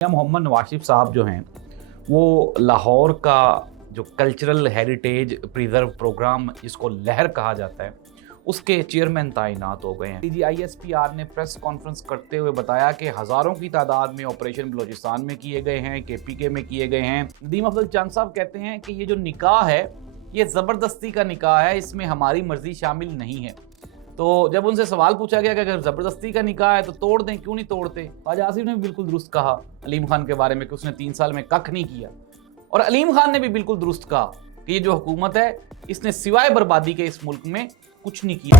मोहम्मद नवाशिफ साहब जो हैं वो लाहौर का जो कल्चरल हेरिटेज प्रिजर्व प्रोग्राम जिसको लहर कहा जाता है उसके चेयरमैन तैनात हो गए हैं। DGISPR ने प्रेस कॉन्फ्रेंस करते हुए बताया कि हज़ारों की तादाद में ऑपरेशन बलोचिस्तान में किए गए हैं, KPK में किए गए हैं। नदीम अफजल चंद साहब कहते हैं कि ये जो निकाह है ये ज़बरदस्ती का निकाह है, इसमें हमारी मर्जी शामिल नहीं है। तो जब उनसे सवाल पूछा गया कि अगर ज़बरदस्ती का निकाह है तो तोड़ दें, क्यों नहीं तोड़ते? ख्वाजा आसिफ ने भी बिल्कुल दुरुस्त कहा अलीम खान के बारे में कि उसने 3 साल में कख नहीं किया, और अलीम खान ने भी बिल्कुल दुरुस्त कहा कि ये जो हुकूमत है इसने सिवाय बर्बादी के इस मुल्क में कुछ नहीं किया।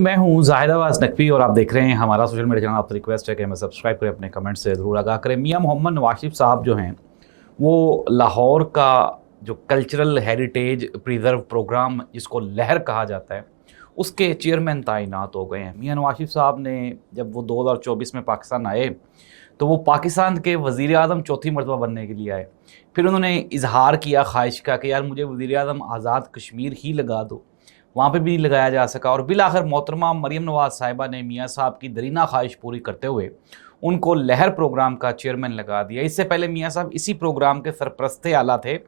मैं हूँ जाहिद अब्बास नकवी और आप देख रहे हैं हमारा सोशल मीडिया चैनल। आपसे रिक्वेस्ट है कि हमें सब्सक्राइब करें, अपने कमेंट से ज़रूर आगाह करें। मियाँ मोहम्मद नवाशिफ साहब जो हैं वो लाहौर का जो कल्चरल हेरिटेज प्रिजर्व प्रोग्राम जिसको लहर कहा जाता है उसके चेयरमैन तैनात हो गए हैं। मियाँ नवाशिफ साहब ने जब वो 2024 में पाकिस्तान आए तो वो पाकिस्तान के वज़ीर आज़म चौथी मरतबा बनने के लिए आए। फिर उन्होंने इजहार किया ख्वाहिश का कि यार मुझे वज़ीर आज़म आज़ाद कश्मीर ही लगा दो, वहाँ पे भी नहीं लगाया जा सका। और बिल आखिर मोहतरमा मरीम नवाज साहिबा ने मियाँ साहब की दरीना ख्वाहिश पूरी करते हुए उनको लहर प्रोग्राम का चेयरमैन लगा दिया। इससे पहले मियाँ साहब इसी प्रोग्राम के सरपरस्ते आला थे,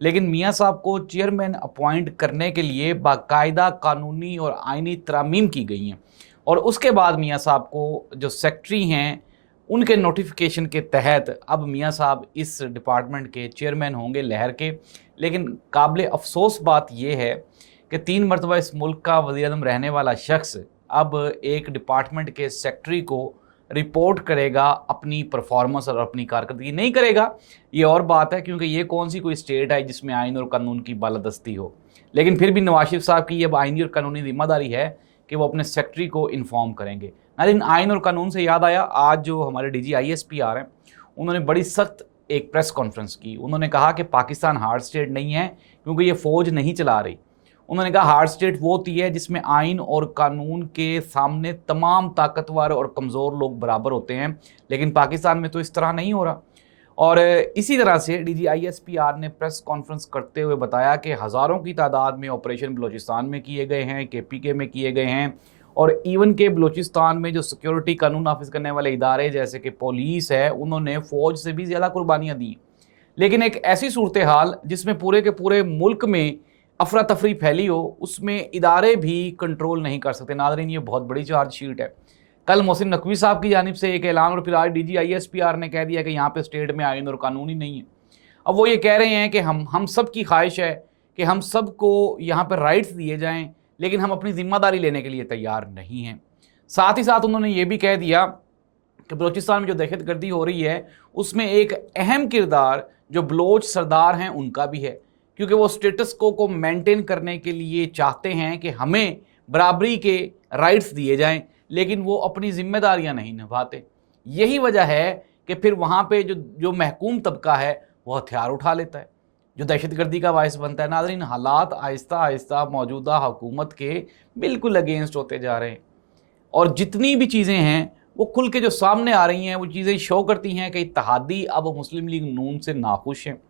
लेकिन मियाँ साहब को चेयरमैन अपॉइंट करने के लिए बाकायदा कानूनी और आइनी तरामीम की गई हैं, और उसके बाद मियाँ साहब को जो सेक्रेटरी हैं उनके नोटिफिकेशन के तहत अब मियाँ साहब इस डिपार्टमेंट के चेयरमैन होंगे लहर के। लेकिन काबिल अफसोस बात यह है कि 3 मरतबा इस मुल्क का वज़ीर-ए-आज़म रहने वाला शख्स अब एक डिपार्टमेंट के सेक्रेटरी को रिपोर्ट करेगा, अपनी परफॉर्मेंस और अपनी कारकर्दगी नहीं करेगा। ये और बात है, क्योंकि ये कौन सी कोई स्टेट है जिसमें आइन और कानून की बालादस्ती हो। लेकिन फिर भी नवाशिफ साहब की अब आइनी और कानूनी जिम्मेदारी है कि वो अपने सेक्रेटरी को इन्फॉर्म करेंगे। नाज़रीन, आइन और कानून से याद आया, आज जो हमारे DGISPR हैं उन्होंने बड़ी सख्त एक प्रेस कॉन्फ्रेंस की। उन्होंने कहा कि पाकिस्तान हार्ड स्टेट नहीं है क्योंकि ये फ़ौज नहीं चला रही। उन्होंने कहा हार्ड स्टेट वो होती है जिसमें आइन और कानून के सामने तमाम ताकतवर और कमज़ोर लोग बराबर होते हैं, लेकिन पाकिस्तान में तो इस तरह नहीं हो रहा। और इसी तरह से DGISPR ने प्रेस कॉन्फ्रेंस करते हुए बताया कि हज़ारों की तादाद में ऑपरेशन बलोचिस्तान में किए गए हैं, KPK में किए गए हैं, और इवन के बलोचिस्तान में जो सिक्योरिटी कानून नाफिज करने वाले इदारे जैसे कि पुलिस है उन्होंने फ़ौज से भी ज़्यादा कुर्बानियाँ दी। लेकिन एक ऐसी सूरत हाल जिसमें पूरे के पूरे मुल्क में अफरा तफरी फैली हो, उसमें इदारे भी कंट्रोल नहीं कर सकते। नाज़रीन, ये बहुत बड़ी चार्जशीट है। कल मोहसिन नकवी साहब की जानिब से एक ऐलान, और फिर आज DGISPR ने कह दिया कि यहाँ पे स्टेट में आइन और कानून ही नहीं है। अब वो ये कह रहे हैं कि हम सब की ख्वाहिश है कि हम सब को यहाँ पर राइट्स दिए जाएँ, लेकिन हम अपनी ज़िम्मेदारी लेने के लिए तैयार नहीं हैं। साथ ही साथ उन्होंने ये भी कह दिया कि बलूचिस्तान में जो दहशतगर्दी हो रही है उसमें एक अहम किरदार जो बलोच सरदार हैं उनका भी है, क्योंकि वो स्टेटस को मेंटेन करने के लिए चाहते हैं कि हमें बराबरी के राइट्स दिए जाएं, लेकिन वो अपनी जिम्मेदारियां नहीं निभाते। यही वजह है कि फिर वहाँ पे जो महकूम तबका है वो हथियार उठा लेता है, जो दहशतगर्दी का बायस बनता है। नाज़रीन, हालात आहिस्ता आहिस्ता मौजूदा हुकूमत के बिल्कुल अगेंस्ट होते जा रहे हैं, और जितनी भी चीज़ें हैं वो खुल के जो सामने आ रही हैं वो चीज़ें शो करती हैं कि इत्तेहादी अब मुस्लिम लीग नून से नाखुश हैं,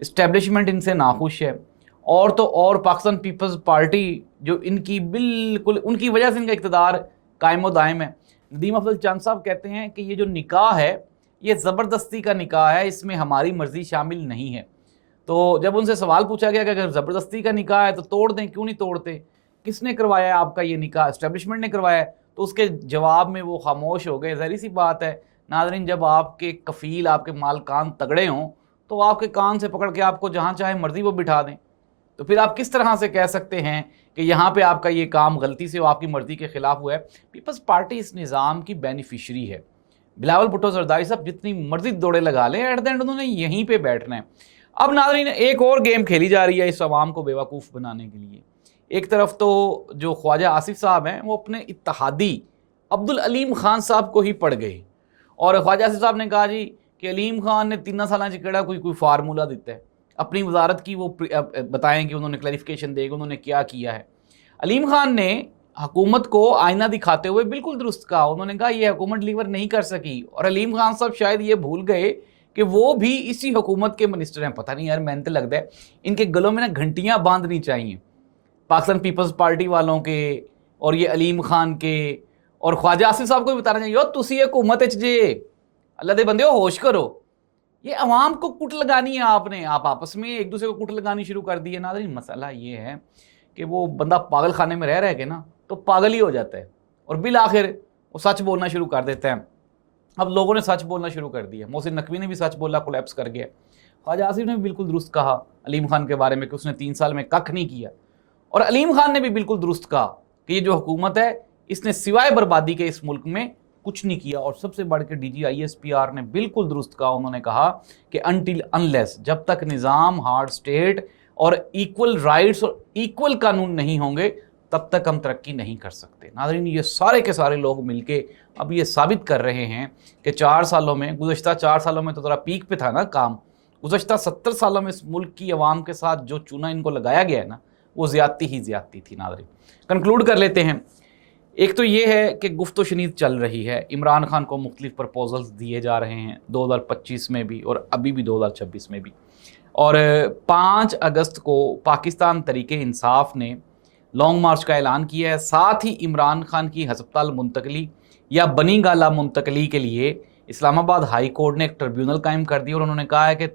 इस्टेब्लिशमेंट इनसे नाखुश है, और तो और पाकिस्तान पीपल्स पार्टी जो इनकी बिल्कुल उनकी वजह से इनका इक़्तिदार कायम व दायम है। नदीम अफजल चंद साहब कहते हैं कि ये जो निकाह है ये ज़बरदस्ती का निकाह है, इसमें हमारी मर्ज़ी शामिल नहीं है। तो जब उनसे सवाल पूछा गया कि अगर ज़बरदस्ती का निकाह है तो तोड़ दें, क्यों नहीं तोड़ते? किसने करवाया है आपका ये निकाह? इस्टेब्लिशमेंट ने करवाया है। तो उसके जवाब में वो खामोश हो गए। ज़ाहिर सी बात है नाज़रीन, जब आपके कफ़ील आपके मालकान तगड़े हों तो आपके कान से पकड़ के आपको जहाँ चाहे मर्जी वो बिठा दें, तो फिर आप किस तरह से कह सकते हैं कि यहाँ पे आपका ये काम गलती से आपकी मर्जी के खिलाफ हुआ है? पीपल्स पार्टी इस निज़ाम की बेनिफिशरी है। बिलावल भुट्टो जरदारी साहब जितनी मर्जी दौड़े लगा लें, एट द एंड उन्होंने यहीं पे बैठना है। अब नाज़रीन, एक और गेम खेली जा रही है इस अवाम को बेवकूफ़ बनाने के लिए। एक तरफ तो जो ख्वाजा आसिफ साहब हैं वो अपने इत्तेहादी अब्दुल अलीम खान साहब को ही पड़ गए, और ख्वाजा आसिफ साहब ने कहा जी कि अलीम खान ने 3 साल केड़ा कोई फार्मूला दिता है अपनी वजारत की, वो बताएं कि उन्होंने क्लैरिफिकेशन देगा उन्होंने क्या किया है। अलीम खान ने हुकूमत को आईना दिखाते हुए बिल्कुल दुरुस्त कहा। उन्होंने कहा ये हुकूमत डिलीवर नहीं कर सकी, और अलीम खान साहब शायद ये भूल गए कि वो भी इसी हुकूमत के मिनिस्टर हैं। पता नहीं यार, मैंने तो लगता है इनके गलों में ना घंटियाँ बांधनी चाहिए, पाकिस्तान पीपल्स पार्टी वालों के और ये अलीम खान के اور خواجہ آصف صاحب کو بھی بتانا چاہیے تسی حکومت جے اللہ دے بندے ہوش کرو. یہ عوام کو کٹ لگانی ہے آپ نے, آپ آپس میں ایک دوسرے کو کٹ لگانی شروع کر دی ہے. ناظرین مسئلہ یہ ہے کہ وہ بندہ پاگل خانے میں رہ کے نا تو پاگل ہی ہو جاتا ہے اور بالآخر وہ سچ بولنا شروع کر دیتا ہے. اب لوگوں نے سچ بولنا شروع کر دیا. محسن نقوی نے بھی سچ بولا, کولیپس کر گیا. خواجہ آصف نے بھی بالکل درست کہا علیم خان کے بارے میں کہ اس نے 3 سال میں ککھ نہیں کیا, اور علیم خان نے بھی بالکل درست کہا کہ یہ جو حکومت ہے اس نے سوائے بربادی کے اس ملک میں کچھ نہیں کیا. اور سب سے بڑھ کے DGISPR نے بالکل درست کہا, انہوں نے کہا کہ انٹل انلیس, جب تک نظام ہارڈ سٹیٹ اور ایکول رائٹس اور ایکول قانون نہیں ہوں گے تب تک ہم ترقی نہیں کر سکتے. ناظرین یہ سارے کے سارے لوگ مل کے اب یہ ثابت کر رہے ہیں کہ 4 سالوں میں, گزشتہ 4 سالوں میں تو ذرا پیک پہ تھا نا کام, گزشتہ 70 سالوں میں اس ملک کی عوام کے ساتھ جو چونا ان کو لگایا گیا ہے نا وہ زیادتی ہی زیادتی تھی. ناظرین کنکلوڈ کر لیتے ہیں. ایک تو یہ ہے کہ گفت و شنید چل رہی ہے, عمران خان کو مختلف پرپوزلز دیے جا رہے ہیں 2025 میں بھی اور ابھی بھی 2026 میں بھی. اور 5 اگست کو پاکستان تحریک انصاف نے لانگ مارچ کا اعلان کیا ہے. ساتھ ہی عمران خان کی ہسپتال منتقلی یا بنی گالہ منتقلی کے لیے اسلام آباد ہائی کورٹ نے ایک ٹریبیونل قائم کر دی اور انہوں نے کہا ہے کہ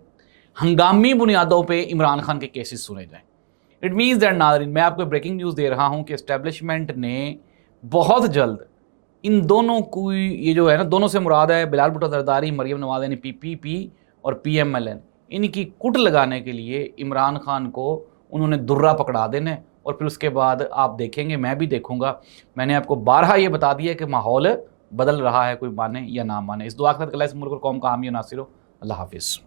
ہنگامی بنیادوں پہ عمران خان کے کیسز سنے جائیں. اٹ مینز دیٹ ناظرین میں آپ کو بریکنگ نیوز دے رہا ہوں کہ اسٹیبلشمنٹ نے بہت جلد ان دونوں کو, یہ جو ہے نا دونوں سے مراد ہے بلال بھٹو زرداری, مریم نواز یعنی PPP اور PMLN, ان کی کٹ لگانے کے لیے عمران خان کو انہوں نے درہ پکڑا دینا, اور پھر اس کے بعد آپ دیکھیں گے, میں بھی دیکھوں گا. میں نے آپ کو بارہا یہ بتا دیا کہ ماحول بدل رہا ہے, کوئی مانے یا نہ مانے. اس دعا کے ساتھ اللہ اس ملک اور قوم کا حامی و ناصر ہو. اللہ حافظ.